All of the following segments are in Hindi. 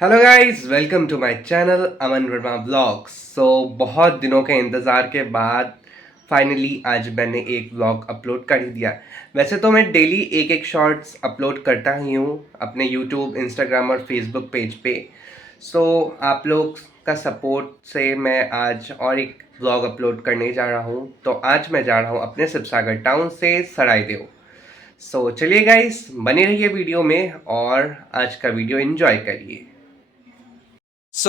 Hello guys, welcome to my channel Aman Verma blogs. बहुत दिनों के इंतज़ार के बाद फाइनली आज मैंने एक ब्लॉग अपलोड कर ही दिया। वैसे तो मैं डेली एक एक शॉर्ट्स अपलोड करता ही हूँ अपने यूट्यूब, इंस्टाग्राम और फेसबुक पेज पे। आप लोग का सपोर्ट से मैं आज और एक ब्लॉग अपलोड करने जा रहा हूँ। तो आज मैं जा रहा हूँ अपने शिवसागर टाउन से सरायदेव। चलिए गाइस, बने रहिए वीडियो में और आज का वीडियो एंजॉय करिए।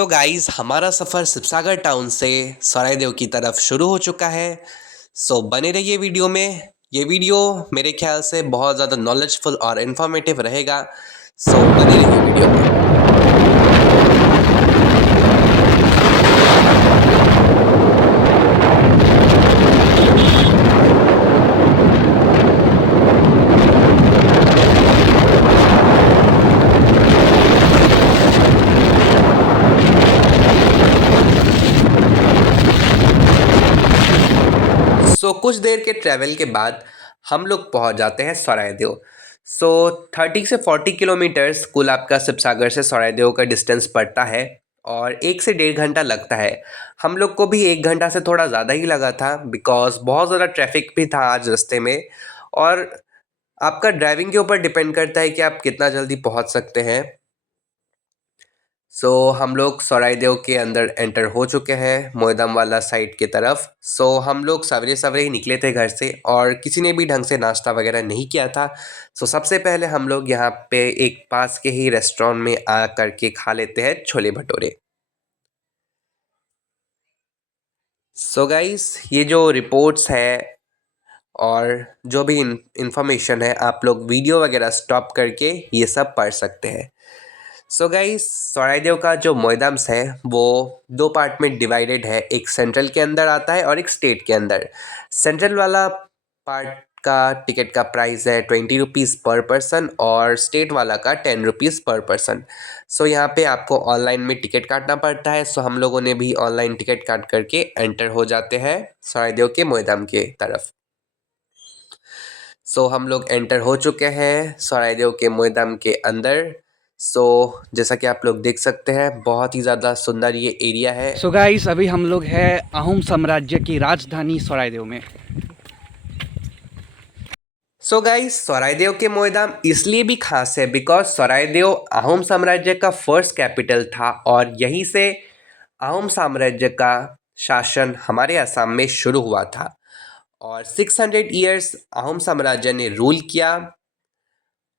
गाइस, हमारा सफ़र शिवसागर टाउन से सरायदेव की तरफ शुरू हो चुका है। बने रहिए वीडियो में। ये वीडियो मेरे ख्याल से बहुत ज़्यादा नॉलेजफुल और इन्फॉर्मेटिव रहेगा। बने रहिए वीडियो में। कुछ देर के ट्रैवल के बाद हम लोग पहुंच जाते हैं सरायदेव। 30 से 40 किलोमीटर्स कुल आपका शिवसागर से सरायदेव का डिस्टेंस पड़ता है और 1 से 1.5 घंटा लगता है। हम लोग को भी 1 घंटा से थोड़ा ज़्यादा ही लगा था बिकॉज बहुत ज़्यादा ट्रैफिक भी था आज रास्ते में। और आपका ड्राइविंग के ऊपर डिपेंड करता है कि आप कितना जल्दी पहुंच सकते हैं। हम लोग सरायदेव के अंदर एंटर हो चुके हैं मोइदम वाला साइड की तरफ। हम लोग सवेरे सवेरे ही निकले थे घर से और किसी ने भी ढंग से नाश्ता वगैरह नहीं किया था। सबसे पहले हम लोग यहाँ पे एक पास के ही रेस्टोरेंट में आ करके खा लेते हैं छोले भटूरे। गाइस, ये जो रिपोर्ट्स है और जो भी इंफॉर्मेशन है आप लोग वीडियो वगैरह स्टॉप करके ये सब पढ़ सकते हैं। गाइस, सरायदेव का जो मोइदम्स है वो दो पार्ट में डिवाइडेड है। एक सेंट्रल के अंदर आता है और एक स्टेट के अंदर। सेंट्रल वाला पार्ट का टिकट का प्राइस है 20 रुपीज़ पर पर्सन और स्टेट वाला का 10 रुपीज़ पर पर्सन। यहाँ पे आपको ऑनलाइन में टिकट काटना पड़ता है। हम लोगों ने भी ऑनलाइन टिकट काट करके एंटर हो जाते हैं सरायदेव के मोइदम के तरफ। हम लोग एंटर हो चुके हैं सरायदेव के मोइदम के अंदर। जैसा कि आप लोग देख सकते हैं बहुत ही ज़्यादा सुंदर ये एरिया है। गाइस, अभी हम लोग हैं अहोम साम्राज्य की राजधानी सरायदेव में। गाइस, सरायदेव के मोइदम इसलिए भी खास है बिकॉज सरायदेव अहोम साम्राज्य का फर्स्ट कैपिटल था और यहीं से अहोम साम्राज्य का शासन हमारे असम में शुरू हुआ था। और 600 ईयर्स अहोम साम्राज्य ने रूल किया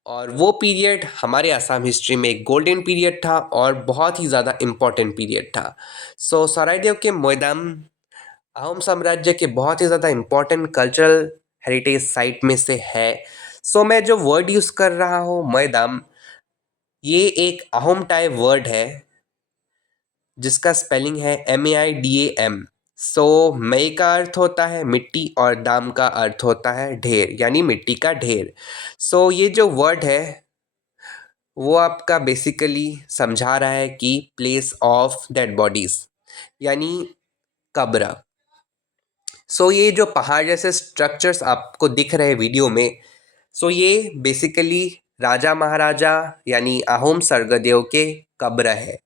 और वो पीरियड हमारे असम हिस्ट्री में एक गोल्डन पीरियड था और बहुत ही ज़्यादा इम्पोर्टेंट पीरियड था। सरायदेव के मोइदम अहोम साम्राज्य के बहुत ही ज़्यादा इम्पोर्टेंट कल्चरल हेरिटेज साइट में से है। मैं जो वर्ड यूज़ कर रहा हूँ मोइदम, ये एक अहोम टाइप वर्ड है जिसका स्पेलिंग है MAIDAM। मई का अर्थ होता है मिट्टी और दाम का अर्थ होता है ढेर, यानी मिट्टी का ढेर। ये जो वर्ड है वो आपका बेसिकली समझा रहा है कि प्लेस ऑफ डेड बॉडीज़, यानी कब्र। ये जो पहाड़ जैसे स्ट्रक्चर्स आपको दिख रहे हैं वीडियो में, ये बेसिकली राजा महाराजा यानी अहोम स्वर्गदेव के कब्र है।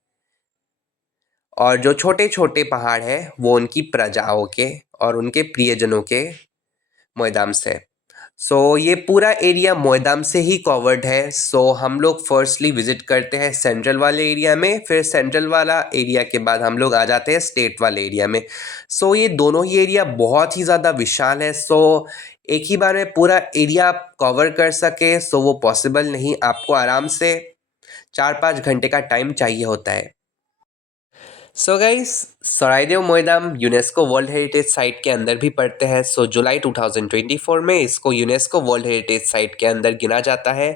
और जो छोटे छोटे पहाड़ हैं वो उनकी प्रजाओं के और उनके प्रियजनों के मोइदाम से। ये पूरा एरिया मोइदाम से ही कवर्ड है। हम लोग फर्स्टली विजिट करते हैं सेंट्रल वाले एरिया में, फिर सेंट्रल वाला एरिया के बाद हम लोग आ जाते हैं स्टेट वाले एरिया में। ये दोनों ही एरिया बहुत ही ज़्यादा विशाल है। एक ही बार में पूरा एरिया आप कवर कर सके वो पॉसिबल नहीं, आपको आराम से 4-5 घंटे का टाइम चाहिए होता है। Guys, Charaideo Moidam UNESCO world heritage site के अंदर भी पड़ते हैं। जुलाई 2024 में इसको यूनेस्को वर्ल्ड हेरिटेज साइट के अंदर गिना जाता है।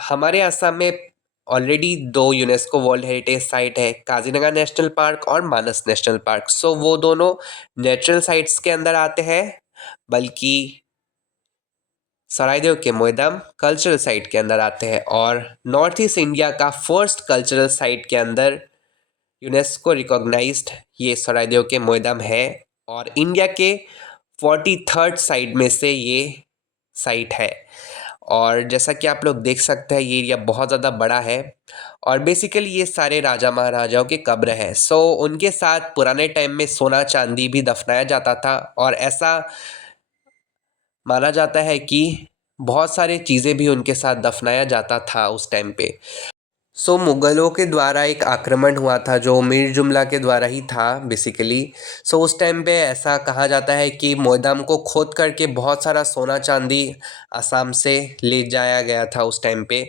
हमारे असम में already 2 UNESCO world heritage site है, काजीरंगा नेशनल पार्क और मानस नेशनल पार्क। वो दोनों नेचुरल साइट्स के अंदर आते हैं, बल्कि सरायदेव के मोइदम कल्चरल साइट के अंदर आते हैं। और नॉर्थ ईस्ट इंडिया का फर्स्ट कल्चरल साइट के अंदर यूनेस्को रिकॉग्नाइज्ड ये सरायदेव के मोइदम है और इंडिया के 43rd साइट में से ये साइट है। और जैसा कि आप लोग देख सकते हैं ये एरिया बहुत ज़्यादा बड़ा है और बेसिकली ये सारे राजा महाराजाओं के कब्र हैं। सो उनके साथ पुराने टाइम में सोना चांदी भी दफनाया जाता था और ऐसा माना जाता है कि बहुत सारी चीज़ें भी उनके साथ दफनाया जाता था उस टाइम पे। सो मुग़लों के द्वारा एक आक्रमण हुआ था जो मीर जुमला के द्वारा ही था बेसिकली। सो उस टाइम पे ऐसा कहा जाता है कि मोहद्दम को खोद करके बहुत सारा सोना चांदी असम से ले जाया गया था उस टाइम पे।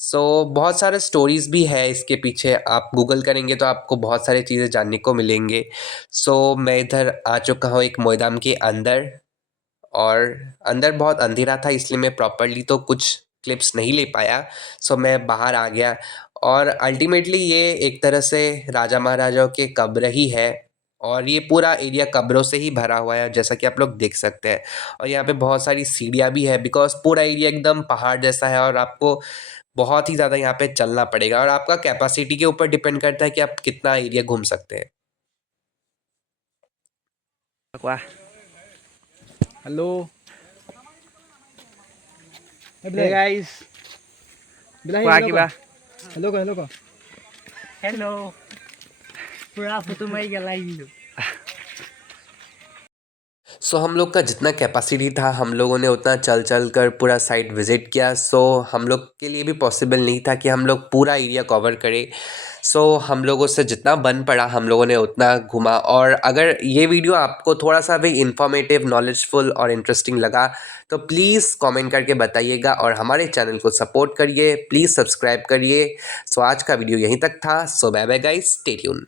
सो बहुत सारे स्टोरीज़ भी है इसके पीछे, आप गूगल करेंगे तो आपको बहुत सारी चीज़ें जानने को मिलेंगे। सो मैं इधर आ चुका हूँ एक मोहद्दम के अंदर और अंदर बहुत अंधेरा था इसलिए मैं प्रॉपर्ली तो कुछ क्लिप्स नहीं ले पाया। सो मैं बाहर आ गया और अल्टीमेटली ये एक तरह से राजा महाराजाओं के कब्र ही है और ये पूरा एरिया कब्रों से ही भरा हुआ है जैसा कि आप लोग देख सकते हैं। और यहाँ पे बहुत सारी सीढ़ियाँ भी है बिकॉज़ पूरा एरिया एकदम पहाड़ जैसा है और आपको बहुत ही ज़्यादा यहाँ पे चलना पड़ेगा और आपका कैपेसिटी के ऊपर डिपेंड करता है कि आप कितना एरिया घूम सकते हैं। Qua. Hello. Hey guys. Bilahi, Qua hello kiba. ko. Hello ko, hello ko. Hello पूरा फोटो मैं गलाई सो हम लोग का जितना कैपेसिटी था हम लोगों ने उतना चल चल कर पूरा साइट विज़िट किया। सो हम लोग के लिए भी पॉसिबल नहीं था कि हम लोग पूरा एरिया कवर करें। सो हम लोगों से जितना बन पड़ा हम लोगों ने उतना घूमा। और अगर ये वीडियो आपको थोड़ा सा भी इंफॉर्मेटिव, नॉलेजफुल और इंटरेस्टिंग लगा तो प्लीज़ कमेंट करके बताइएगा और हमारे चैनल को सपोर्ट करिए, प्लीज़ सब्सक्राइब करिए। सो आज का वीडियो यहीं तक था। So bye bye guys, stay tune.